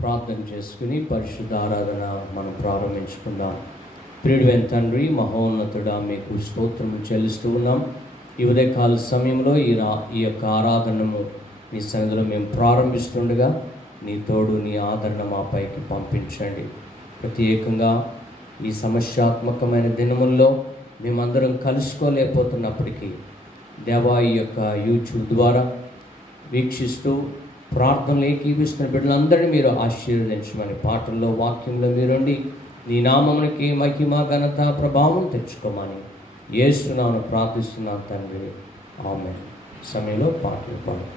ప్రార్థన చేసుకుని పరిశుద్ధ ఆరాధన మనం ప్రారంభించుకుందాం. ప్రియుడైన తండ్రి, మహోన్నతుడా, మీకు స్తోత్రం చెల్లిస్తూ ఉన్నాం. ఈ ఉదయకాల సమయంలో ఈ యొక్క ఆరాధనను నీ సన్నిధిలో మేము ప్రారంభిస్తుండగా నీ తోడు, నీ ఆదరణ మా పైకి పంపించండి. ప్రత్యేకంగా ఈ సమస్యాత్మకమైన దినముల్లో మేమందరం కలుసుకోలేకపోతున్నప్పటికీ దేవా, ఈ యొక్క యూట్యూబ్ ద్వారా వీక్షిస్తూ ప్రార్థనలు ఏకీపిస్తున్న బిడ్డలందరినీ మీరు ఆశీర్వదించమని, పాటల్లో వాక్యంలో మీరుండి నీ నామమునికి మహిమ, ఘనత, ప్రభావం తెచ్చుకోమని యేసునామమున ప్రార్థిస్తున్నాను తండ్రి, ఆమేన్. సమయంలో పాటలు పాడుతున్నాం.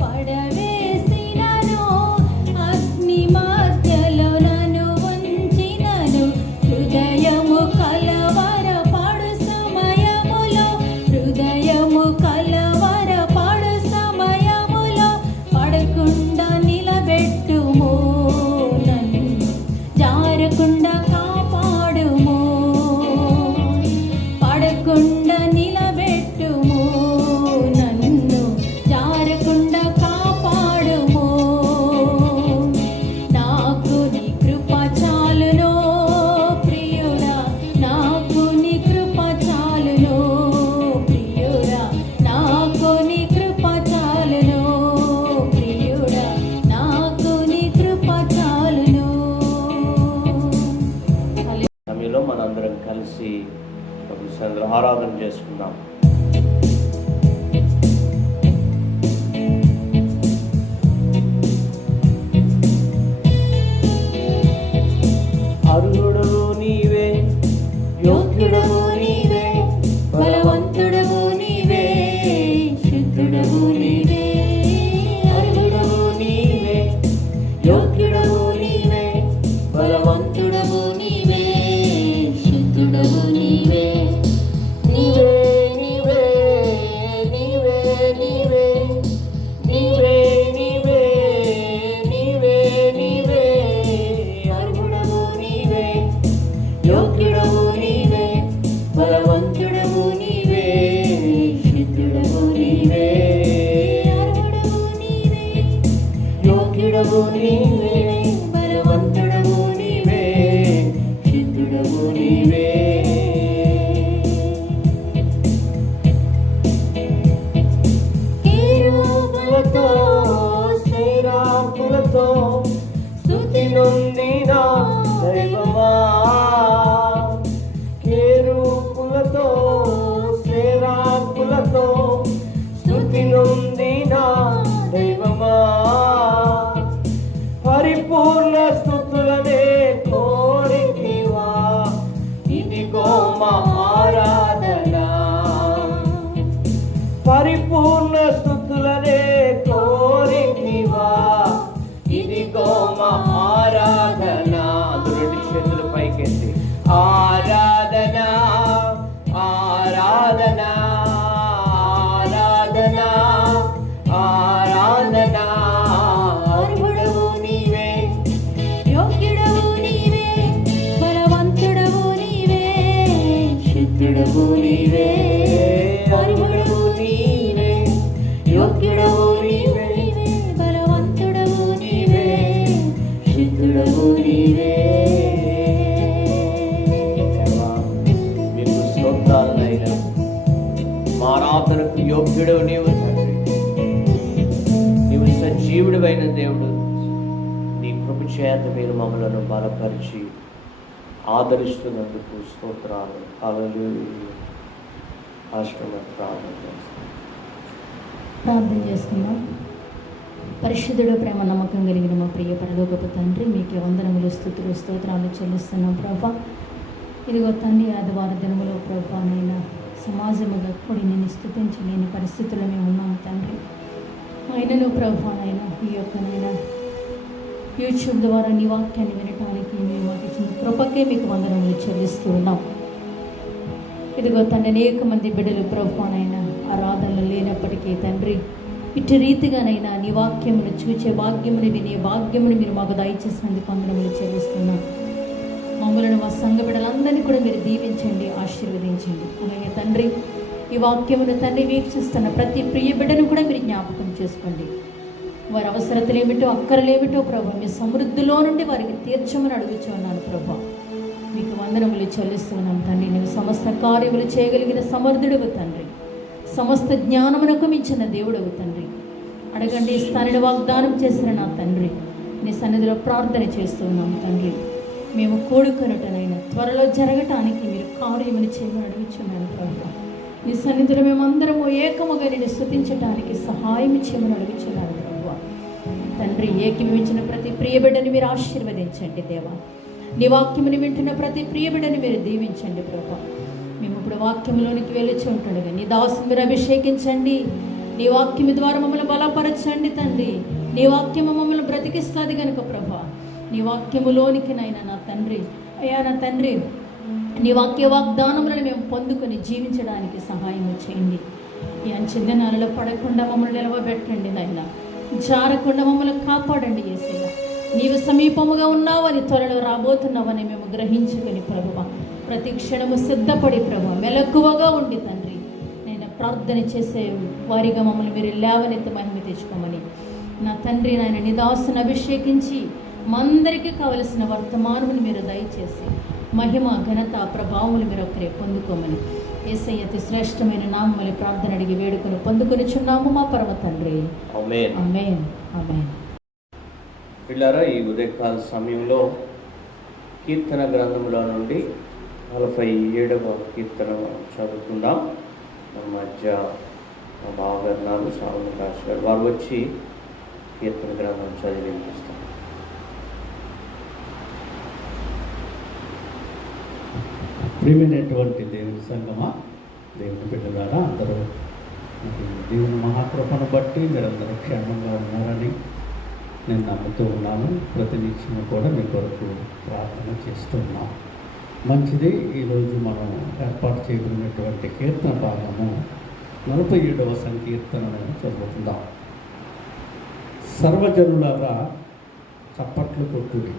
పడ సన్నిధిలో ఆరాధన చేసుకుందాం. అర్హుడవు నీవే, యోగ్యుడవు నీవే, బలవంతుడవు నీవే, శుద్ధుడవు నీవే. అర్హుడవు నీవే, యోగ్యుడవు నీవే, బలవంతుడవు నీవే, శుద్ధుడవు నీవే. నీవే నీవే నీవే నీవే నీవే నీవే నీవే నీవే. అర్హుడవు నీవే, యోగ్యుడవు నీవే, బలవంతుడవు నీవే, శుద్ధుడవు నీవే. అర్హుడవు నీవే, యోగ్యుడవు నీవే, బలవంతుడవు నీవే, శుద్ధుడవు నీవే. కేరూబులతో శ్రీరాములతో స్తుతి నొందిన దైవమా, కేరూబులతో శ్రీరాములతో స్తుతి నొందిన దైవమా, పరిపూర్ణ స్తుతులనే కోరితివా, ఇదిగో మా ఆరాధన. పరిపూర్ణ స్తుతులనే కోరితివా, ఇదిగో మా ఆరాధన. రెండు చేతులు పైకెత్తి ఆరాధన ఆరాధన ఆరాధన ఆరాధన. అర్హుడవు నీవే, యోగ్యుడవు నీవే, బలవంతుడవు నీవే, శుద్ధుడవు నీవే. అర్హుడవు నీవే, యోగ్యుడవు నీవే, బలవంతుడవు నీవే, శుద్ధుడవు నీవే. దేవా, మీకు స్తోత్రాలనైనా. మా ఆరాధనకు యోగ్యుడవు నీవు తండ్రి. నీవు సజీవుడివైన దేవుడు. నీ కృప చేత మీరు మమ్మలను బలపరిచి ఆదరిస్తున్నందుకు స్తోత్రాలు. హల్లెలూయా. ఆశ్రమ ప్రార్థన చేస్తాం. ప్రార్థన చేసుకుందాం. పరిశుద్ధుడు, ప్రేమ నమ్మకం కలిగిన మా ప్రియ పరలోకపు తండ్రి, మీకే వందనములు, స్తుతులు, స్తోత్రాలు చెల్లిస్తున్నాం ప్రభా. ఇదిగో తండ్రి, ఆదివారం దినములో ప్రభా నైనా సమాజముగా కూడి నేను స్తుతించలేని పరిస్థితుల్లో మేము ఉన్నాము తండ్రి. ఆయనను ప్రభా నైనా ఈ యొక్కనైనా యూట్యూబ్ ద్వారా నీ వాక్యాన్ని వినటానికి మేము మాకు ఇచ్చిన కృపకే మీకు వందనములు చెల్లిస్తూ ఉన్నాం. ఇదిగో తండ్రి, అనేక మంది బిడ్డలు ప్రభువానైనా ఆరాధనలు లేనప్పటికీ తండ్రి, ఇటు రీతిగానైనా నీ వాక్యమును చూచే భాగ్యముని వినే భాగ్యముని మీరు మాకు దయచేసినందుకు వందనములు చెల్లిస్తున్నాం. మమ్మలను మా సంఘ బిడ్డలందరినీ కూడా మీరు దీవించండి, ఆశీర్వదించండి. అలాగే తండ్రి, ఈ వాక్యమును తండ్రి వీక్షిస్తున్న ప్రతి ప్రియ బిడ్డను కూడా మీరు జ్ఞాపకం చేసుకోండి. వారి అవసరతలేమిటో అక్కరలేమిటో ప్రభా మీ సమృద్ధిలో నుండి వారికి తీర్చమని అడుగుచున్నాను ప్రభా. మీకు వందనములు చెల్లిస్తున్నాం తండ్రి. నువ్వు సమస్త కార్యములు చేయగలిగిన సమర్థుడవు తండ్రి, సమస్త జ్ఞానమునకు మించిన దేవుడవు తండ్రి. అడగండి ఇస్తానని వాగ్దానం చేసిన నా తండ్రి, నీ సన్నిధిలో ప్రార్థన చేస్తున్నాం తండ్రి. మేము కూడుకొనుటనైనా త్వరలో జరగటానికి మీరు కార్యముని చేయమని అడుగుచున్నాను ప్రభా. నీ సన్నిధిలో మేమందరము ఏకముగా నేను స్తుతించడానికి సహాయం చేయమని అడుగుచున్నాను ప్రభా. తండ్రి, ఏకీభవించిన ప్రతి ప్రియబిడ్డని మీరు ఆశీర్వదించండి దేవా. నీ వాక్యముని వింటున్న ప్రతి ప్రియబిడ్డని మీరు దీవించండి ప్రభా. మేము ఇప్పుడు వాక్యంలోనికి వెళ్ళి ఉంటుండగా నీ దాసుని మీరు అభిషేకించండి. నీ వాక్యము ద్వారా మమ్మల్ని బలపరచండి తండ్రి. నీ వాక్యము మమ్మల్ని బ్రతికిస్తుంది కనుక ప్రభా, నీ వాక్యములోనికి నైనా నా తండ్రి, అయ్యా నా తండ్రి, నీ వాక్య వాగ్దానములను మేము పొందుకొని జీవించడానికి సహాయం చేయండి. ఈ అంచెదినాలలో పడకుండా మమ్మల్ని నిలవబెట్టండి నాయనా, జారకుండా మమ్మల్ని కాపాడండి యేసయ్య. నీవు సమీపముగా ఉన్నావని, త్వరలో రాబోతున్నావని మేము గ్రహించుకొని ప్రభువా ప్రతి క్షణము సిద్ధపడి ప్రభా మెలకువగా ఉండి తండ్రి నేను ప్రార్థన చేసే వారిగా మమ్మల్ని మీరు లేవనెత్తి మహిమ తెచ్చుకోమని నా తండ్రి నాయన నిదాసును అభిషేకించి మా అందరికీ కావలసిన వర్తమానమును మీరు దయచేసి మహిమ ఘనత ప్రభావములు మీరు ఒకరే పొందుకోమని యేసయ్య అతి శ్రేష్టమైన నామములు ప్రార్థన అడిగి వేడుకొని పొందుకొనిచున్నాము మా పరమ తండ్రి. ఆమేన్. ఆమేన్. ఆమేన్. పిల్లరా, ఈ ఉదయకాల సమయంలో కీర్తన గ్రంథంలో నుండి 47వ కీర్తన చదువుకుందాం. మన మధ్య మా బావగారు సాల్మన్ రాజు గారు వారు వచ్చి కీర్తన గ్రంథం చదివి వినిపిస్తాం. ప్రియమైనటువంటి దేవుని సంగమా, దేవుని బిడ్డలారా, అందరూ దేవుని మహాకృపను బట్టి మీరందరూ క్షేమంగా ఉన్నారని నేను నమ్ముతూ ఉన్నాను. ప్రతినిత్యం కూడా మీ కొరకు ప్రార్థన చేస్తున్నాం. మంచిది. ఈరోజు మనం ఏర్పాటు చేయబడినటువంటి కీర్తన భాగము 47వ సంకీర్తనను చదువుకుందాం. సర్వజనులారా చప్పట్లు కొట్టుడి,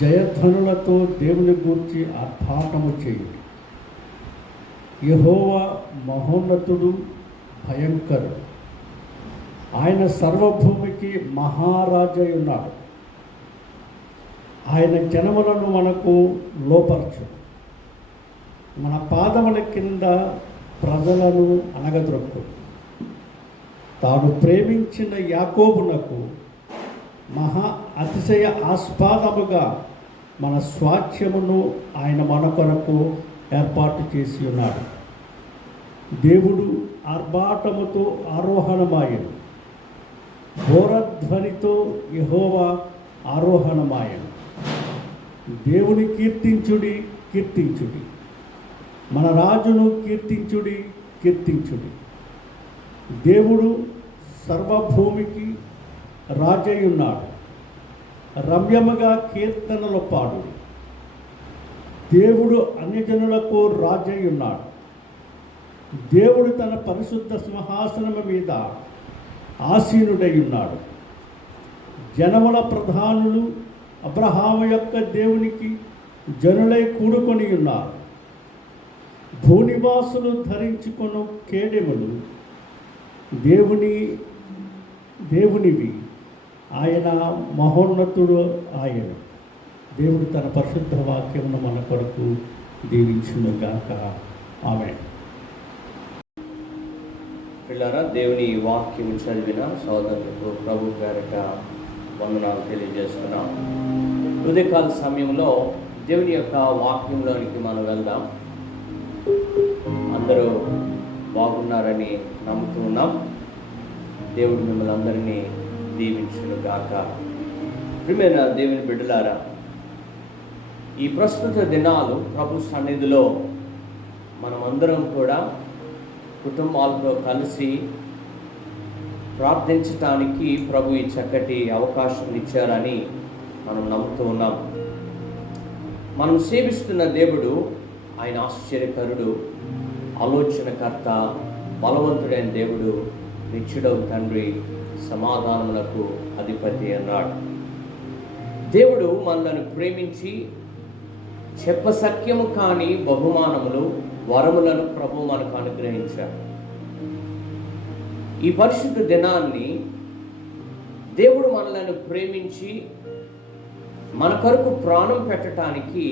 జయధ్వనులతో దేవుని గూర్చి ఆర్భాటము చేయుడి. యెహోవా మహోన్నతుడు, భయంకరుడు. ఆయన సర్వభూమికి మహారాజై ఉన్నాడు. ఆయన జనములను మనకు లోపరచు, మన పాదముల కింద ప్రజలను అనగదొక్కు. తాను ప్రేమించిన యాకోబునకు మహా అతిశయ ఆస్పాదముగా మన స్వాస్థ్యమును ఆయన మన కొరకు ఏర్పాటు చేసి ఉన్నాడు. దేవుడు ఆర్భాటముతో ఆరోహణమాయను, ఘోరధ్వనితో యెహోవా ఆరోహణమాయను. దేవుని కీర్తించుడి, కీర్తించుడి, మన రాజును కీర్తించుడి, కీర్తించుడి. దేవుడు సర్వభూమికి రాజై ఉన్నాడు. రమ్యముగా కీర్తనలు పాడుడి. దేవుడు అన్యజనులకు రాజై ఉన్నాడు. దేవుడు తన పరిశుద్ధ సింహాసనము మీద ఆసీనుడై ఉన్నాడు. జనముల ప్రధానులు అబ్రహాము యొక్క దేవునికి జనులై కూడుకొని ఉన్నారు. భూనివాసులు ధరించుకొను కేడెములు దేవునివి. ఆయన మహోన్నతుడు. ఆయన దేవుడు తన పరిశుద్ధ వాక్యమును మన కొరకు దీవించునుగాక. ఆమేన్. పిల్లరా, దేవుని వాక్యం చదివిన సోదరులకు ప్రభు పేరట వందనాలు తెలియజేస్తున్నాం. ఉదయకాల సమయంలో దేవుని యొక్క వాక్యంలోనికి మనం వెళ్దాం. అందరూ బాగున్నారని నమ్ముతూ ఉన్నాం. దేవుడు మిమ్మల్ని అందరినీ దీవించునుగాక. ప్రియమైన దేవుని బిడ్డలారా, ఈ ప్రస్తుత దినాలు ప్రభు సన్నిధిలో మనమందరం కూడా కుటుంబాలతో కలిసి ప్రార్థించటానికి ప్రభు ఈ చక్కటి అవకాశం ఇచ్చారని మనం నమ్ముతూ ఉన్నాం. మనం సేవిస్తున్న దేవుడు ఆయన ఆశ్చర్యకరుడు, ఆలోచనకర్త, బలవంతుడైన దేవుడు, నిత్యుడవు తండ్రి, సమాధానములకు అధిపతి అన్నాడు. దేవుడు మనలను ప్రేమించి చెప్పసఖ్యము కాని బహుమానములు, వరములను ప్రభు మనకు అనుగ్రహించాడు. ఈ పరిశుద్ధ దినాన్ని దేవుడు మనలను ప్రేమించి మన కొరకు ప్రాణం పెట్టడానికి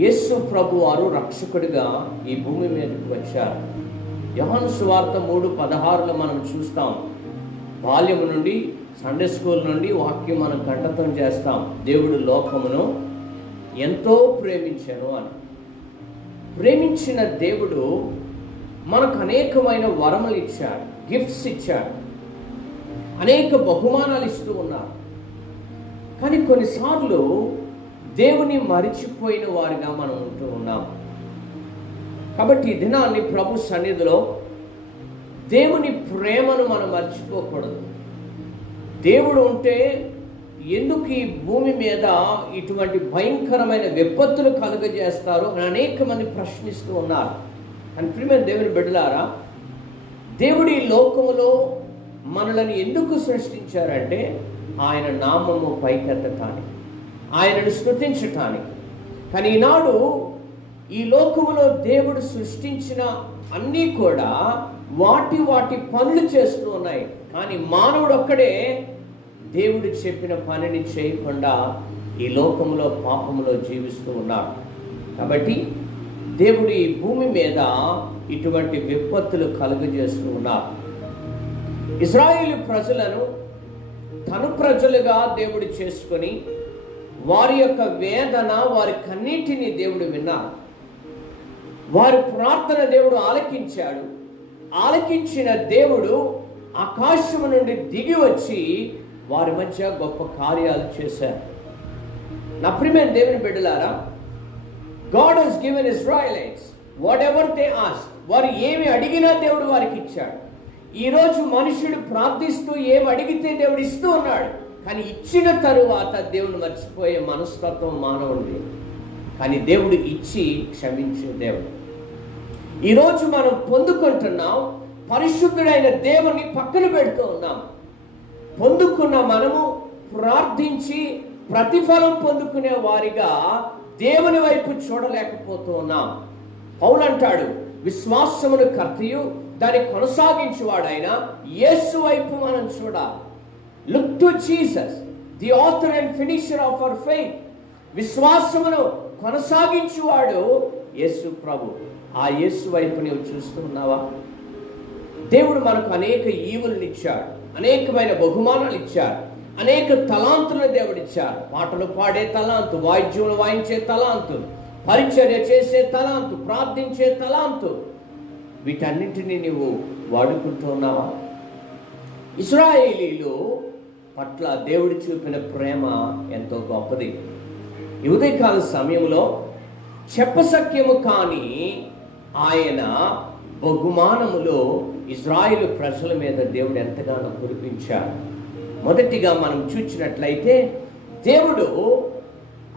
యేసు ప్రభు వారు రక్షకుడిగా ఈ భూమి మీదకి వచ్చారు. యోహాను సువార్త 3:16 మనం చూస్తాం. బాల్యము నుండి, సండే స్కూల్ నుండి వాక్యం మనం కంఠతం చేస్తాం. దేవుడు లోకమును ఎంతో ప్రేమించాను అని. ప్రేమించిన దేవుడు మనకు అనేకమైన వరములు ఇచ్చాడు, గిఫ్ట్స్ ఇచ్చాడు, అనేక బహుమానాలు ఇస్తూ ఉన్నారు. కానీ కొన్నిసార్లు దేవుని మరిచిపోయిన వారిగా మనం ఉంటూ ఉన్నాం. కాబట్టి ఈ దినాన్ని ప్రభు సన్నిధిలో దేవుని ప్రేమను మనం మర్చిపోకూడదు. దేవుడు ఉంటే ఎందుకు ఈ భూమి మీద ఇటువంటి భయంకరమైన విపత్తులు కలుగజేస్తారు అని అనేక మంది ప్రశ్నిస్తూ ఉన్నారు. అని ప్రియమైన దేవుని బిడ్డలారా, దేవుడు ఈ లోకములో మనలను ఎందుకు సృష్టించారంటే ఆయన నామము పైకెత్తటానికి, ఆయనను స్తుతించటానికి. కానీ ఈనాడు ఈ లోకములో దేవుడు సృష్టించిన అన్నీ కూడా వాటి పనులు చేస్తూ ఉన్నాయి. కానీ మానవుడు ఒక్కడే దేవుడు చెప్పిన పనిని చేయకుండా ఈ లోకంలో పాపములో జీవిస్తూ ఉన్నాడు. కాబట్టి దేవుడు ఈ భూమి మీద ఇటువంటి విపత్తులు కలుగజేస్తూ ఉన్నారు. ఇశ్రాయేలు ప్రజలను తన ప్రజలుగా దేవుడు చేసుకొని వారి యొక్క వేదన, వారి కన్నీటిని దేవుడు విన్నారు. వారి ప్రార్థన దేవుడు ఆలకించాడు. ఆలకించిన దేవుడు ఆకాశము నుండి దిగి వచ్చి వారి మధ్య గొప్ప కార్యాలు చేశారు. నా ప్రియమైన దేవుని బిడ్డలారా, God has given Israelites whatever they asked. వారు ఏమి అడిగినా దేవుడు వారికి ఇచ్చాడు. ఈరోజు మనుషుడు ప్రార్థిస్తూ ఏమి అడిగితే దేవుడు ఇస్తూ ఉన్నాడు. కానీ ఇచ్చిన తరువాత దేవుడు మర్చిపోయే మనస్తత్వం మానవుడిది. కానీ దేవుడు ఇచ్చి క్షమించే దేవుడు. ఈరోజు మనం పొందుకుంటున్నాం, పరిశుద్ధుడైన దేవుని పక్కన పెడుతూ ఉన్నాం. పొందుకున్న మనము ప్రార్థించి ప్రతిఫలం పొందుకునే వారిగా దేవుని వైపు చూడలేకపోతూ ఉన్నాం. పౌలు అంటాడు, విశ్వాసమును కర్తయు దాన్ని కొనసాగించువాడైనా యేసు వైపు మనం చూడాలి. Look to Jesus, the author and finisher of our faith. విశ్వాసమును కొనసాగించువాడు యేసు ప్రభు. ఆ యేసు వైపు నీవు చూస్తూ ఉన్నావా? దేవుడు మనకు అనేక ఈవులను ఇచ్చాడు, అనేకమైన బహుమానాలు ఇచ్చాడు, అనేక తలాంతులను దేవుడు ఇచ్చాడు. పాటలు పాడే తలాంతు, వాయిద్యములు వాయించే తలాంతు, పరిచర్య చేసే తలాంతు, ప్రార్థించే తలాంతు. వీటన్నింటినీ నీవు వాడుకుంటూ ఉన్నావా? ఇశ్రాయేలీలు పట్ల దేవుడు చూపిన ప్రేమ ఎంతో గొప్పది. ఈ ఉదయకాల సమయంలో చెప్పసఖ్యము కాని ఆయన బహుమానములో ఇశ్రాయేలు ప్రజల మీద దేవుడు ఎంతగానో కురిపించాడు. మొదటిగా మనం చూసినట్లయితే, దేవుడు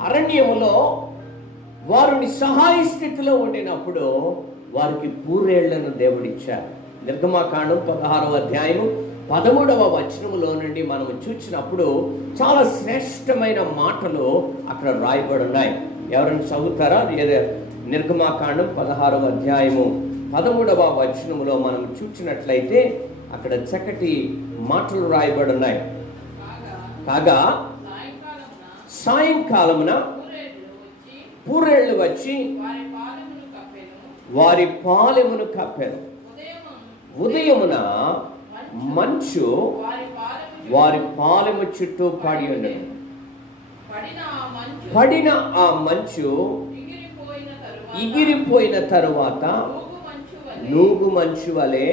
అరణ్యములో వారిని సహాయ స్థితిలో ఉండినప్పుడు వారికి పూరేళ్లను దేవుడిచ్చారు. నిర్గమాకాండం 16వ అధ్యాయము 13వ వచనములో నుండి మనం చూసినప్పుడు చాలా శ్రేష్టమైన మాటలు అక్కడ రాయబడి ఉన్నాయి. ఎవరైనా చదువుతారా? నిర్గమాకాండం 16వ అధ్యాయము 13వ వచనములో మనం చూసినట్లయితే అక్కడ చక్కటి మాటలు రాయబడి ఉన్నాయి. కాగా సాయంకాలమున పూరేళ్లు వచ్చి వారి పాలెమును కప్పెను. ఉదయమున మంచు వారి పాలెము చుట్టూ పడి ఉండను. పడిన ఆ మంచు ఎగిరిపోయిన తరువాత నూగు మంచు వలె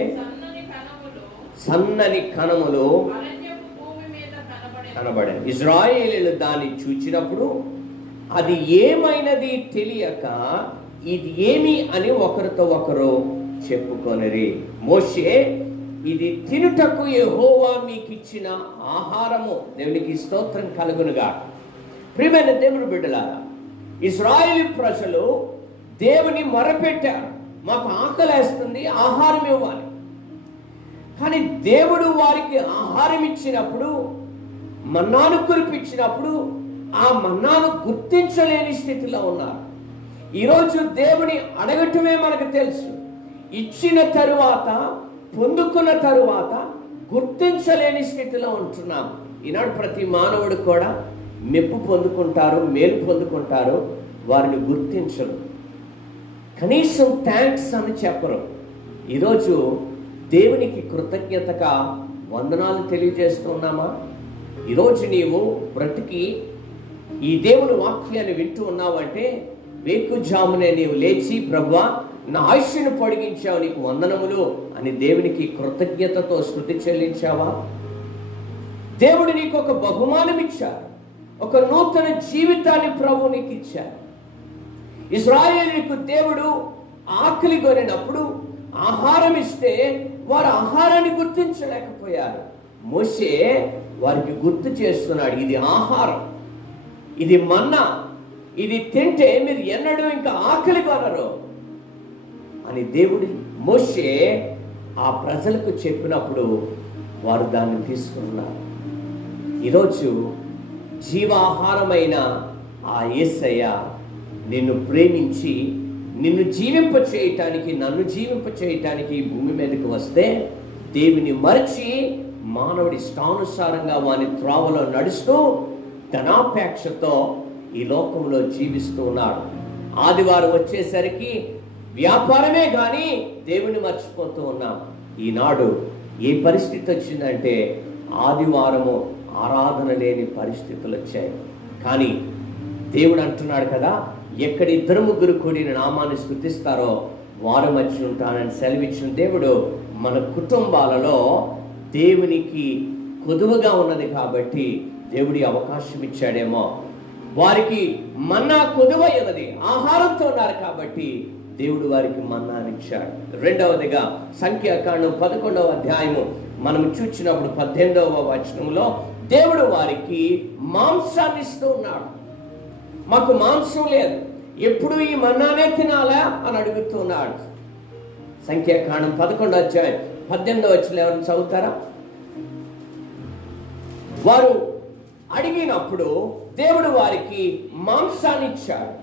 సన్నని కణములు కనబడాయి. ఇశ్రాయేలీయులు దాన్ని చూచినప్పుడు అది ఏమైనది తెలియక ఇది ఏమి అని ఒకరితో ఒకరు చెప్పుకొనిరి. మోషే, ఇది తినుటకు యెహోవా మీకు ఇచ్చిన ఆహారము. దేవునికి స్తోత్రం కలుగునుగా. ప్రియమైన దేవుని బిడ్డలారా, ఇశ్రాయేలు ప్రజలు దేవుని మొరపెట్టారు, మాకు ఆకలేస్తుంది, ఆహారం ఇవ్వాలి. కానీ దేవుడు వారికి ఆహారం ఇచ్చినప్పుడు, మన్నాను కురిపించినప్పుడు ఆ మన్నాను గుర్తించలేని స్థితిలో ఉన్నారు. ఈరోజు దేవుని అడగటమే మనకు తెలుసు, ఇచ్చిన తరువాత, పొందుకున్న తరువాత గుర్తించలేని స్థితిలో ఉంటున్నాం. ఈనాడు ప్రతి మానవుడు కూడా మెప్పు పొందుకుంటారు, మేలు పొందుకుంటారు, వారిని గుర్తించరు, కనీసం థ్యాంక్స్ అని చెప్పరు. ఈరోజు దేవునికి కృతజ్ఞతగా వందనాలు తెలియజేస్తున్నామా? ఈరోజు నీవు బ్రతికి ఈ దేవుని వాక్యాన్ని వింటూ ఉన్నావంటే వేకుజామునే నీవు లేచి, ప్రభువా నా ఆయుష్ను పొడిగించావు, నీకు వందనములు అని దేవునికి కృతజ్ఞతతో స్తుతి చెల్లించావా? దేవుడు నీకు ఒక బహుమానం ఇచ్చాడు, ఒక నూతన జీవితాన్ని ప్రభు నీకు ఇచ్చాడు. ఇశ్రాయేలుకు దేవుడు ఆకలి కొనినప్పుడు ఆహారం ఇస్తే వారు ఆహారాన్ని గుర్తించలేకపోయారు. మోషే వారికి గుర్తు చేస్తున్నాడు, ఇది ఆహారం, ఇది మన్నా, ఇది తింటే మీరు ఎన్నడూ ఇంకా ఆకలి కొనరు అని దేవుడు మోషే ఆ ప్రజలకు చెప్పినప్పుడు వారు దాన్ని తీసుకున్నారు. ఈరోజు జీవాహారమైన ఆ యేసయ్య నిన్ను ప్రేమించి నిన్ను జీవింప చేయటానికి, నన్ను జీవింప చేయటానికి ఈ భూమి మీదకి వస్తే దేవుని మరచి మానవుడి ఇష్టానుసారంగా వాని త్రోవలో నడుస్తూ ధనాపేక్షతో ఈ లోకంలో జీవిస్తూ ఉన్నాడు. ఆదివారం వచ్చేసరికి వ్యాపారమే కానీ దేవుని మర్చిపోతూ ఉన్నాం. ఈనాడు ఏ పరిస్థితి వచ్చిందంటే ఆదివారము ఆరాధన లేని పరిస్థితులు వచ్చాయి. కానీ దేవుడు అంటున్నాడు కదా, ఎక్కడ 2-3 కూడి నామాన్ని స్తుతిస్తారో వారి మధ్య ఉంటానని సెలవిచ్చిన దేవుడు మన కుటుంబాలలో దేవునికి కొదువగా ఉన్నది కాబట్టి దేవుడి అవకాశం ఇచ్చాడేమో. వారికి మన్నా కొదువై ఉన్నది, ఆహారంతో ఉన్నారు కాబట్టి దేవుడు వారికి మన్నానిచ్చాడు. రెండవదిగా సంఖ్యాకాండం 11వ అధ్యాయము మనం చూసినప్పుడు 18వ వచనంలో దేవుడు వారికి మాంసాన్ని ఇస్తూ ఉన్నాడు. మాకు మాంసం లేదు, ఎప్పుడు ఈ మన్నానే తినాలా అని అడుగుతున్నాడు. సంఖ్యాకాండం 11వ అధ్యాయం 18వ వచనం ఎవరైనా చదువుతారా? వారు అడిగినప్పుడు దేవుడు వారికి మాంసాన్ని ఇచ్చాడు.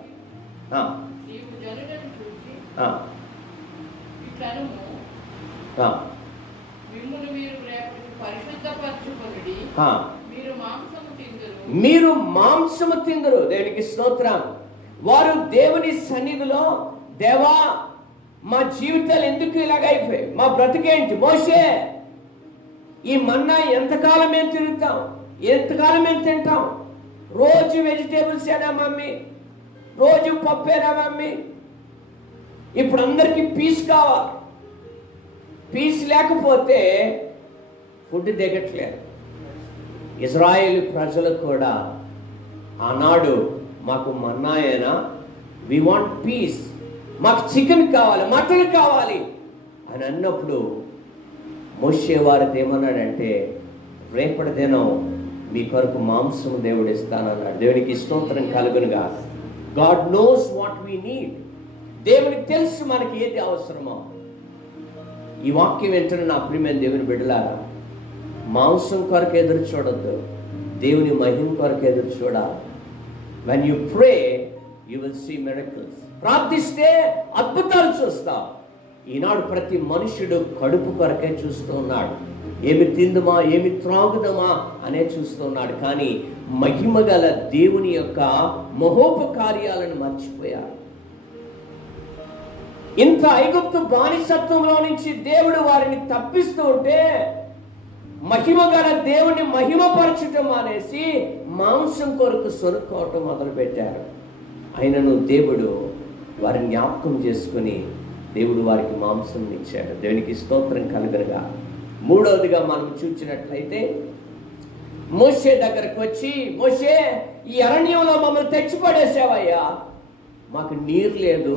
మీరు మాంసము తిందురు. దేవునికి స్తోత్రం. వారు దేవుని సన్నిధిలో, దేవా మా జీవితాలు ఎందుకు ఇలాగైపోయాయి, మా బ్రతికేంటి, మోషే ఈ మన్నా ఎంతకాలం మేము తిరుగుతాం, ఎంతకాలం మేము తింటాం, రోజు వెజిటేబుల్స్ ఏనా మమ్మీ, రోజు పప్పేనా మమ్మీ, ఇప్పుడు అందరికీ పీస్ కావాలి, పీస్ లేకపోతే ఫుడ్ దిగట్లేదు. ఇజ్రాయేల్ ప్రజలకు కూడా ఆనాడు మాకు మన్నాయేనా, వి వాంట్ పీస్, మాకు చికెన్ కావాలి, మటన్ కావాలి అని అన్నప్పుడు మోషే వారితో ఏమన్నాడంటే, రేపటి దినం మీ కొరకు మాంసం దేవుడు ఇస్తానన్నాడు. దేవునికి స్తోత్రం కలుగునుగా. God knows what we need. దేవునికి తెలుసు మనకి ఏది అవసరమో. ఈ వాక్యం వెంటనే నా ప్రియమైన దేవుని బిడ్డలారా, మాంసం కొరకు ఎదురు చూడొద్దు, దేవుని మహిమ కొరకు ఎదురు చూడాలి. when you pray you will see miracles. ప్రార్థిస్తే అద్భుతాలు చూస్తావు. ఈనాడు ప్రతి మనుషుడు కడుపు కొరకే చూస్తూ ఉన్నాడు, ఏమి తిందుమా ఏమి త్రాగుదమా అనే చూస్తున్నాడు. కానీ మహిమ గల దేవుని యొక్క మహోపకార్యాలను మర్చిపోయాడు. ఇంత ఐగుప్తు బానిసత్వంలో నుంచి దేవుడు వారిని తప్పిస్తూ ఉంటే మహిమ గల దేవుని మహిమపరచటం అనేసి మాంసం కొరకు సొనుక్కోవటం మొదలుపెట్టారు. అయినను దేవుడు వారిని జ్ఞాపకం చేసుకుని దేవుడు వారికి మాంసం ఇచ్చాడు. దేవునికి స్తోత్రం కలుగునుగా. మూడవదిగా మనం చూసినట్లయితే మోషే దగ్గరకు వచ్చి, మోషే ఈ అరణ్యంలో మమ్మల్ని తెచ్చిపడేసావయ్యా, మాకు నీరు లేదు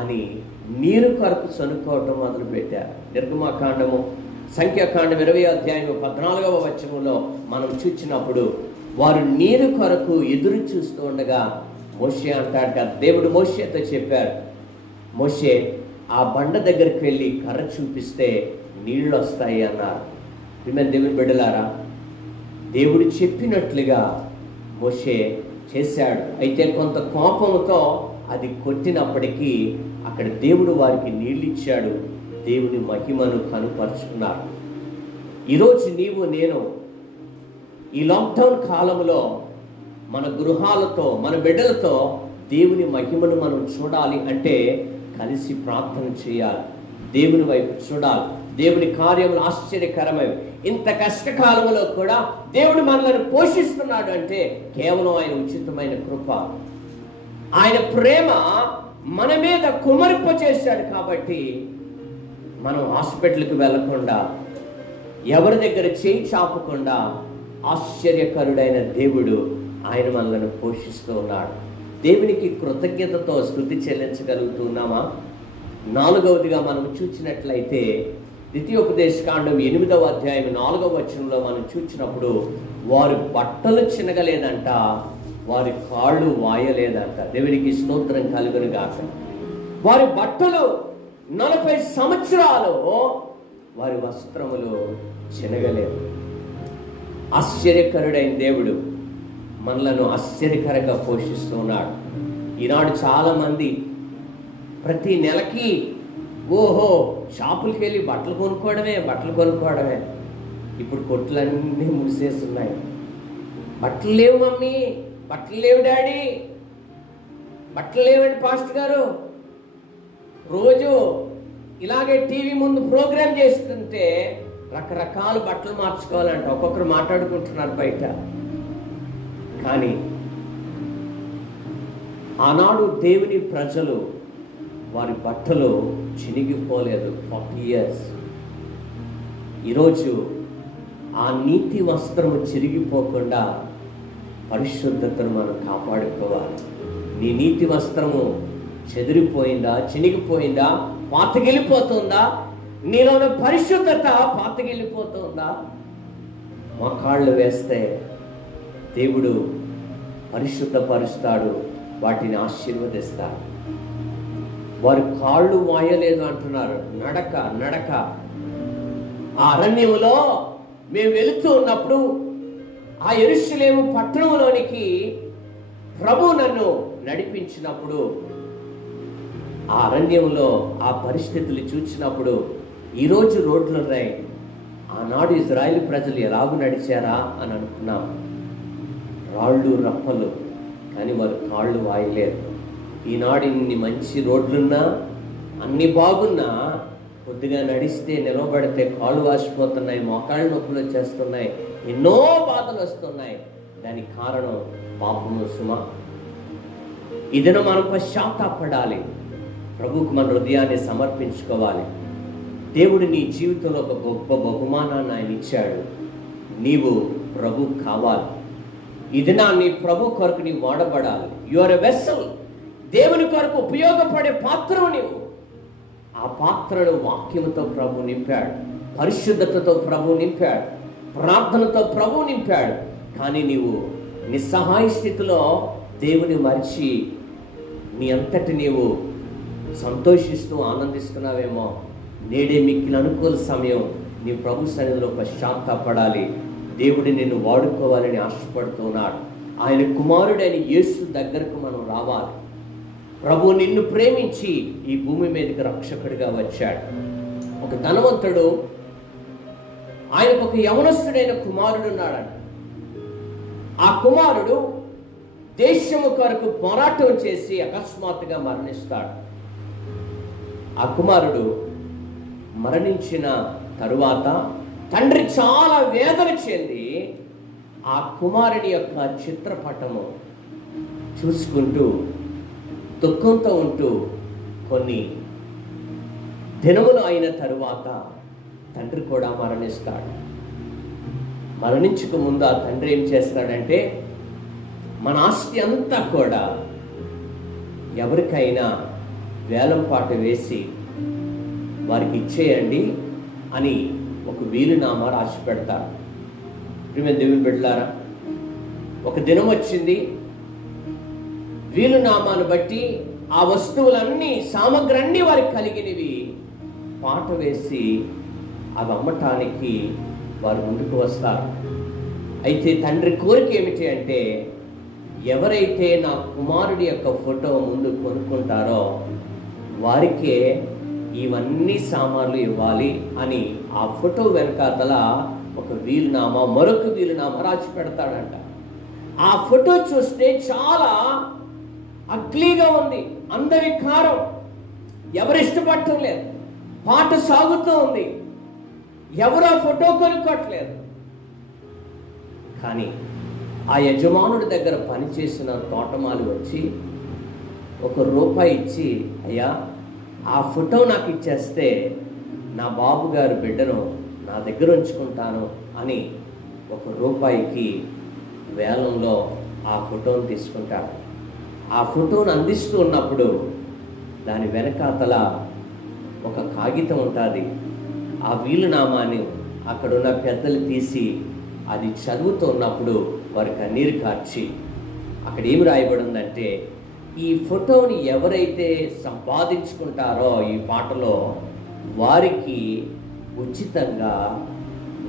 అని నీరు కొరకు సనుక్కోవటం మొదలుపెట్టారు. నిర్గమాకాండము సంఖ్యాకాండం 20వ అధ్యాయం 14వ వచనంలో మనం చూసినప్పుడు వారు నీరు కొరకు ఎదురు చూస్తూ ఉండగా మోషే అంటాడు కదా, దేవుడు మోషేతో చెప్పారు, మోషే ఆ బండ దగ్గరికి వెళ్ళి కర్ర చూపిస్తే నీళ్ళు వస్తాయి అన్నారు. మేము దేవుని బిడ్డలారా, దేవుడు చెప్పినట్లుగా మోషే చేశాడు. అయితే కొంత కోపంతో అది కొట్టినప్పటికీ అక్కడ దేవుడు వారికి నీళ్ళు ఇచ్చాడు, దేవుని మహిమను కనుపరుచుకున్నారు. ఈరోజు నీవు నేను ఈ లాక్డౌన్ కాలంలో మన గృహాలతో మన బిడ్డలతో దేవుని మహిమను మనం చూడాలి అంటే కలిసి ప్రార్థన చేయాలి, దేవుని వైపు చూడాలి. దేవుని కార్యములు ఆశ్చర్యకరమైనవి. ఇంత కష్టకాలంలో కూడా దేవుడు మనల్ని పోషిస్తున్నాడు అంటే కేవలం ఆయన ఉచితమైన కృప, ఆయన ప్రేమ మన మీద కుమరింపచేశాడు. కాబట్టి మనం హాస్పిటల్కి వెళ్లకుండా, ఎవరి దగ్గర చేయి చాపకుండా ఆశ్చర్యకరుడైన దేవుడు ఆయన మనల్ని పోషిస్తూ ఉన్నాడు. దేవునికి కృతజ్ఞతతో స్తుతి చెల్లించగలుగుతున్నామా? నాలుగవదిగా మనం చూసినట్లయితే ద్వితీయోపదేశకాండం 8వ అధ్యాయం 4వ వచనంలో మనం చూసినప్పుడు వారి బట్టలు చినగలేదంట, వారి కాళ్ళు వాయలేదంట. దేవునికి స్తోత్రం కలుగును గాక. వారి బట్టలు 40 సంవత్సరాలు వారి వస్త్రములు చినగలేదు. ఆశ్చర్యకరుడైన దేవుడు మనలను ఆశ్చర్యకరంగా పోషిస్తూ ఉన్నాడు. ఈనాడు చాలామంది ప్రతి నెలకి ఓహో షాపులకి వెళ్ళి బట్టలు కొనుక్కోవడమే. ఇప్పుడు కొట్లన్నీ ముడిసేస్తున్నాయి. బట్టలు లేవు మమ్మీ, బట్టలు లేవు డాడీ, బట్టలు లేవండి పాస్టర్ గారు. రోజు ఇలాగే టీవీ ముందు ప్రోగ్రామ్ చేస్తుంటే రకరకాల బట్టలు మార్చుకోవాలంట. ఒక్కొక్కరు మాట్లాడుకుంటున్నారు బయట. కానీ ఆనాడు దేవుని ప్రజలు వారి బట్టలు చినిగిపోలేదు 40 years. ఈరోజు ఆ నీతి వస్త్రము చిరిగిపోకుండా పరిశుద్ధతను మనం కాపాడుకోవాలి. నీ నీతి వస్త్రము చెదిరిపోయిందా, చినిగిపోయిందా, పాతగిలిపోతుందా? నీలోని పరిశుద్ధత పాతగిలిపోతుందా? మోకాళ్ళు వేస్తే దేవుడు పరిశుద్ధపరుస్తాడు, వాటిని ఆశీర్వదిస్తాడు. వారు కాళ్ళు వాయలేదు అంటున్నారు. నడక ఆ అరణ్యములో మేము వెళుతూ ఉన్నప్పుడు ఆ యెరూషలేము పట్టణంలోనికి ప్రభు నన్ను నడిపించినప్పుడు, ఆ అరణ్యంలో ఆ పరిస్థితులు చూసినప్పుడు ఈరోజు రోడ్లు ఉన్నాయి, ఆనాడు ఇజ్రాయేల్ ప్రజలు ఎలాగూ నడిచారా అని అనుకున్నాం. రాళ్ళు రప్పలు, కానీ వారు కాళ్ళు వాయలేదు. ఈనాడు ఇన్ని మంచి రోడ్లున్నా, అన్ని బాగున్నా, కొద్దిగా నడిస్తే నిలబడితే కాళ్ళు వాసిపోతున్నాయి, మోకాళ్ళ నొప్పులు వచ్చేస్తున్నాయి, ఎన్నో బాధలు వస్తున్నాయి. దానికి కారణం పాపము సుమ. ఇదిన మనం పశ్చాత్తాపడాలి, ప్రభువుకు మన హృదయాన్ని సమర్పించుకోవాలి. దేవుడు నీ జీవితంలో ఒక గొప్ప బహుమానాన్ని ఆయన ఇచ్చాడు. నీవు ప్రభు కావాలి. ఇది నీ ప్రభు కొరకు నీవు వాడబడాలి. You are a vessel. దేవుని కొరకు ఉపయోగపడే పాత్రవు నీవు. ఆ పాత్రను వాక్యముతో ప్రభు నింపాడు, పరిశుద్ధతతో ప్రభు నింపాడు, ప్రార్థనతో ప్రభు నింపాడు. కానీ నీవు నిస్సహాయ స్థితిలో దేవుని మరిచి నీ అంతటి నీవు సంతోషిస్తూ ఆనందిస్తున్నావేమో. నేడే మిక్కిన అనుకూల సమయం. నీ ప్రభు సన్నిధిలో పశ్చాత్తాపడాలి. దేవుడు నిన్ను వాడుకోవాలని ఆశపడుతున్నాడు. ఆయన కుమారుడైన యేసు దగ్గరకు మనం రావాలి. ప్రభు నిన్ను ప్రేమించి ఈ భూమి మీదకి రక్షకుడిగా వచ్చాడు. ఒక ధనవంతుడు, ఆయనకు ఒక యవనస్తుడైన కుమారుడు ఉన్నాడంట. ఆ కుమారుడు దేశము కొరకు పోరాటం చేసి అకస్మాత్తుగా మరణిస్తాడు. ఆ కుమారుడు మరణించిన తరువాత తండ్రి చాలా వేదన చెంది ఆ కుమారుడి యొక్క చిత్రపటము చూసుకుంటూ దుఃఖంతో ఉంటూ కొన్ని దినములు అయిన తరువాత తండ్రి కూడా మరణిస్తాడు. మరణించక ముందు ఆ తండ్రి ఏం చేస్తాడంటే, మన ఆస్తి అంతా కూడా ఎవరికైనా వేలంపాట వేసి వారికి ఇచ్చేయండి అని ఒక వీలునామా రాసి పెడతారు. ప్రియమైన దేవుని బిడ్డలారా, ఒక దినం వచ్చింది, వీలునామాను బట్టి ఆ వస్తువులన్నీ, సామగ్రి అన్నీ వారికి కలిగినవి పాట వేసి అవి అమ్మటానికి వారు ముందుకు వస్తారు. అయితే తండ్రి కోరిక ఏమిటి అంటే, ఎవరైతే నా కుమారుడి యొక్క ఫోటో ముందు కొనుక్కుంటారో వారికే ఇవన్నీ సామాన్లు ఇవ్వాలి అని ఆ ఫోటో వెనకాతల ఒక వీలునామా, మరొక వీలునామా రాసి పెడతాడంట. ఆ ఫోటో చూస్తే చాలా అగ్లీగా ఉంది, అందవికారం, ఎవరు ఇష్టపడటం లేదు. పాట సాగుతూ ఉంది, ఎవరు ఆ ఫోటో కొనుక్కోవట్లేదు. కానీ ఆ యజమానుడి దగ్గర పనిచేసిన తోటమాలి వచ్చి ₹1 ఇచ్చి, అయ్యా ఆ ఫోటో నాకు ఇచ్చేస్తే నా బాబు గారు బిడ్డను నా దగ్గర ఉంచుకుంటాను అని ₹1కి వేలంలో ఆ ఫోటోను తీసుకుంటాడు. ఆ ఫోటోను అందిస్తూ ఉన్నప్పుడు దాని వెనకాతల ఒక కాగితం ఉంటుంది. ఆ వీలునామాని అక్కడున్న పెద్దలు తీసి అది చదువుతూ ఉన్నప్పుడు వారి కన్నీరు కార్చి అక్కడ ఏమి రాయబడి ఉందంటే, ఈ ఫోటోని ఎవరైతే సంపాదించుకుంటారో ఈ పాటలో వారికి ఉచితంగా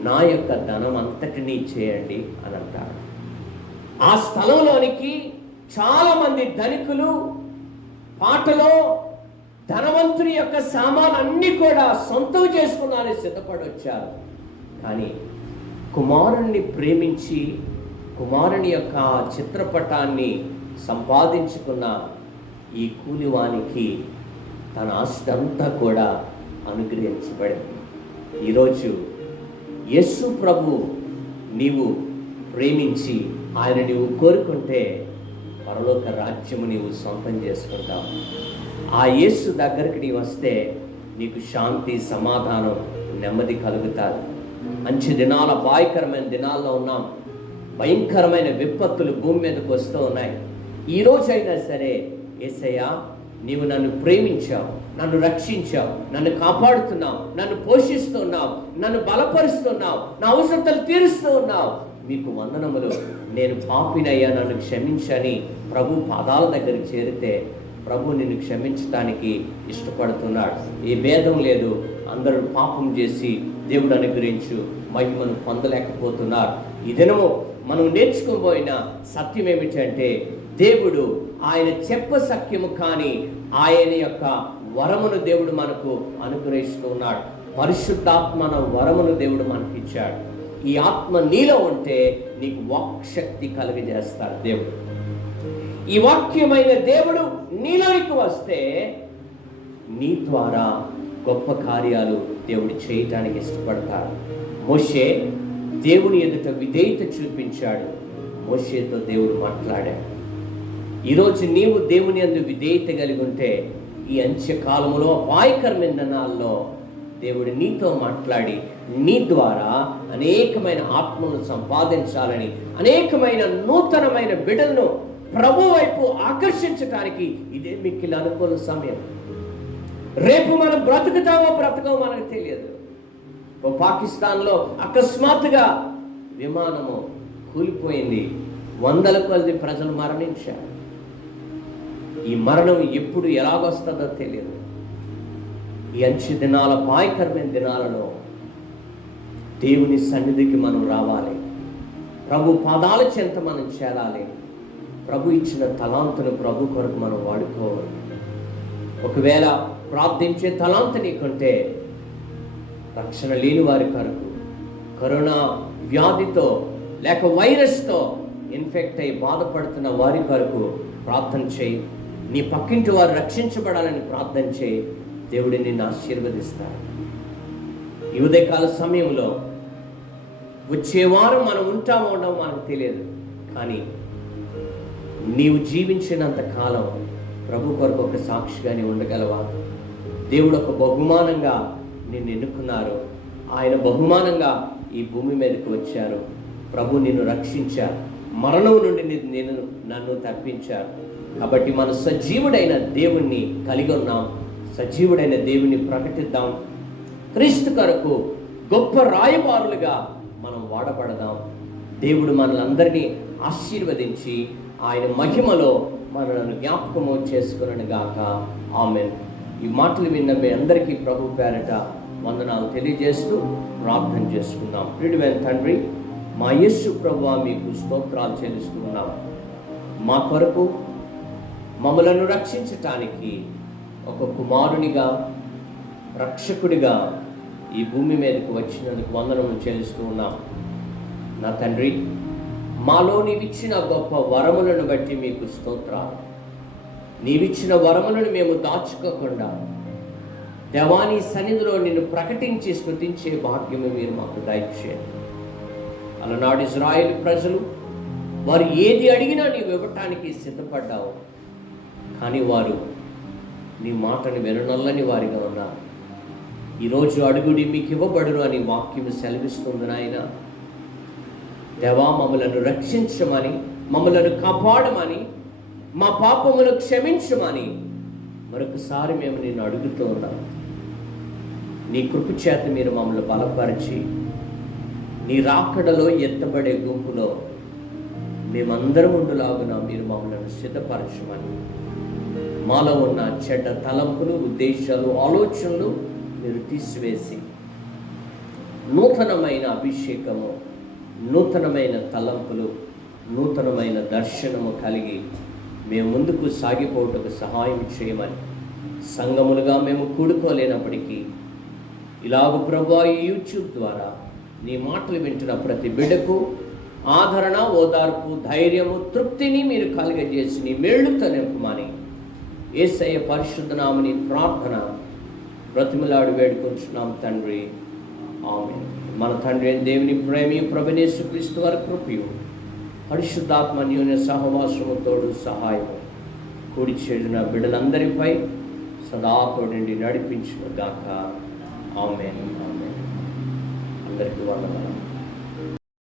నా యొక్క ధనం అంతటినీ చేయండి అని అంటారు. ఆ స్థలంలోనికి చాలామంది ధనికులు పాటలో ధనవంతుని యొక్క సామాన్ అన్నీ కూడా సొంతం చేసుకున్నారని సిద్ధపడి వచ్చారు. కానీ కుమారుణ్ణి ప్రేమించి కుమారుని యొక్క చిత్రపటాన్ని సంపాదించుకున్న ఈ కూలివానికి తన ఆస్తి అంతా కూడా అనుగ్రహించబడింది. ఈరోజు యేసు ప్రభు నీవు ప్రేమించి ఆయన నీవు కోరుకుంటే పరలోక రాజ్యము నీవు సొంతం చేసుకుంటావు. ఆ యేసు దగ్గరికి నీవు వస్తే నీకు శాంతి, సమాధానం, నెమ్మది కలుగుతారు. మంచి దినాల, అపాయకరమైన దినాల్లో ఉన్నాం. భయంకరమైన విపత్తులు భూమి మీదకు వస్తూ ఉన్నాయి. ఈరోజైనా సరే యేసయ్యా, నీవు నన్ను ప్రేమించావు, నన్ను రక్షించావు, నన్ను కాపాడుతున్నావు, నన్ను పోషిస్తున్నావు, నన్ను బలపరుస్తున్నావు, నా అవసరతలు తీరుస్తూ ఉన్నావు, మీకు వందనములు, నేను పాపినయ్యా, నన్ను క్షమించని ప్రభు పాదాల దగ్గరికి చేరితే ప్రభు నిన్ను క్షమించడానికి ఇష్టపడుతున్నాడు. ఏ భేదం లేదు. అందరూ పాపం చేసి దేవుడు అనుగ్రహించు మహిమను పొందలేకపోతున్నారు. ఈ దినము మనం నేర్చుకోబోయిన సత్యం ఏమిటంటే, దేవుడు ఆయన సత్యము కానీ ఆయన యొక్క వరమును దేవుడు మనకు అనుగ్రహిస్తూ ఉన్నాడు. పరిశుద్ధాత్మ వరమును దేవుడు మనకి ఇచ్చాడు. ఈ ఆత్మ నీలో ఉంటే నీకు వాక్శక్తి కలిగజేస్తాడు దేవుడు. ఈ వాక్యమైన దేవుడు నీలోకి వస్తే నీ ద్వారా గొప్ప కార్యాలు దేవుడు చేయటానికి ఇష్టపడతాడు. మోషే దేవుని ఎదుట విధేయత చూపించాడు. మోషేతో దేవుడు మాట్లాడాడు. ఈరోజు నీవు దేవుని యందు విధేయత కలిగి ఉంటే ఈ అంత్యకాలంలో, అపాయకరమైన దినాల్లో దేవుడు నీతో మాట్లాడి నీ ద్వారా అనేకమైన ఆత్మను సంపాదించాలని, అనేకమైన నూతనమైన బిడ్డలను ప్రభు వైపు ఆకర్షించడానికి ఇదే మిక్కిలి అనుకూల సమయం. రేపు మనం బ్రతుకుతామో బ్రతకమో మనకు తెలియదు. పాకిస్తాన్లో అకస్మాత్తుగా విమానము కూలిపోయింది. 100ల కొలది ప్రజలు మరణించారు. ఈ మరణం ఎప్పుడు ఎలాగొస్తుందో తెలియదు. ఈ అంచె దినాల, అపాయకరమైన దినాలలో దేవుని సన్నిధికి మనం రావాలి. ప్రభు పాదాల చెంత మనం చేరాలి. ప్రభు ఇచ్చిన తలాంతును ప్రభు కొరకు మనం వాడుకోవాలి. ఒకవేళ ప్రార్థించే తలాంతు నీకుంటే రక్షణ లేని వారి కొరకు, కరోనా వ్యాధితో లేక వైరస్తో ఇన్ఫెక్ట్ అయి బాధపడుతున్న వారి కొరకు ప్రార్థన చేయి. నీ పక్కింటి వారు రక్షించబడాలని ప్రార్థన చేయి. దేవుడు నిన్ను ఆశీర్వదిస్తాడు. ఈ ఉదయకాల సమయంలో వచ్చే వారం మనం ఉంటామో ఉండమో మనకు తెలియదు. కానీ నీవు జీవించినంత కాలం ప్రభు కొరకు ఒక సాక్షిగా నీవు ఉండగలవా? దేవుడు ఒక బహుమానంగా నిన్ను ఎన్నుకున్నారు. ఆయన బహుమానంగా ఈ భూమి మీదకి వచ్చారు. ప్రభు నిన్ను రక్షించారు. మరణం నుండి నన్ను తప్పించారు. కాబట్టి మనం సజీవుడైన దేవుణ్ణి కలిగి ఉన్నాం. సజీవుడైన దేవుణ్ణి ప్రకటిద్దాం. క్రీస్తు కొరకు గొప్ప రాయబారులుగా మనం వాడబడదాం. దేవుడు మనలందరినీ ఆశీర్వదించి ఆయన మహిమలో మనలను జ్ఞాపకము చేసుకునను గాక. ఆమేన్. ఈ మాటలు విన్న మీ అందరికీ ప్రభు పేరట వందనాలు తెలియజేస్తూ ప్రార్థన చేసుకుందాం. ప్రియమైన తండ్రి, మా యేసు ప్రభువా, మీకు స్తోత్రాలు చెల్లిస్తున్నాం. మా కొరకు మమ్మలను రక్షించటానికి ఒక కుమారునిగా, రక్షకుడిగా ఈ భూమి మీదకు వచ్చినందుకు వందనము చెల్లిస్తూ ఉన్నాం. నా తండ్రి, మాలో నీవిచ్చిన గొప్ప వరములను బట్టి మీకు స్తోత్రాలు. నీవిచ్చిన వరములను మేము దాచుకోకుండా దేవాని సన్నిధిలో నిన్ను ప్రకటించి స్తుతించే భాగ్యము మీరు మాకు దయచేయండి. అలనాడు ఇజ్రాయేలు ప్రజలు వారు ఏది అడిగినా నీవు ఇవ్వటానికి సిద్ధపడ్డావు. కానీ వారు నీ మాటను విననొల్లని వారిగా ఉన్నారు. ఈరోజు అడుగుడి మీకు ఇవ్వబడును అని వాక్యము సెలవిస్తుంది నాయన. దేవా, మమ్మలను రక్షించమని, మమ్మలను కాపాడమని, మా పాపములు క్షమించమని మరొకసారి మేము నిన్ను అడుగుతూ ఉన్నాం. నీ కృప చేత మీరు మమ్మల్ని బలపరిచి నీ రాకడలో ఎత్తబడే గుంపులో మేమందరం ఉండులాగున మీరు మమ్మల్ని సిద్ధపరచమని, మాలో ఉన్న చెడ్డ తలంపులు, ఉద్దేశాలు, ఆలోచనలు మీరు తీసివేసి నూతనమైన అభిషేకము, నూతనమైన తలంపులు, నూతనమైన దర్శనము కలిగి మేము ముందుకు సాగిపోవటకు సహాయం చేయమని, సంఘములుగా మేము కూడుకోలేనప్పటికీ ఇలాగ ప్రభువా ఈ యూట్యూబ్ ద్వారా నీ మాటలు వింటున్న ప్రతి బిడ్డకు ఆదరణ, ఓదార్పు, ధైర్యము, తృప్తిని మీరు కలుగజేసి నీ మేళ్లతో నింపమని యేసయ్య పరిశుద్ధ నామమున ప్రార్థన బ్రతిమలాడి వేడుకొంచున్నాం తండ్రి. ఆమేన్. మన తండ్రి అయిన దేవుని ప్రేమ, ప్రభువైన యేసుక్రీస్తు వారి కృపయు, పరిశుద్ధాత్మ అన్యోన్య సహవాసము తోడు సహాయము కూడి చేరిన బిడ్డలందరిపై సదా తోడండి నడిపించును గాక. ఆమేన్. ఆమేన్. అందరికీ వందనాలు.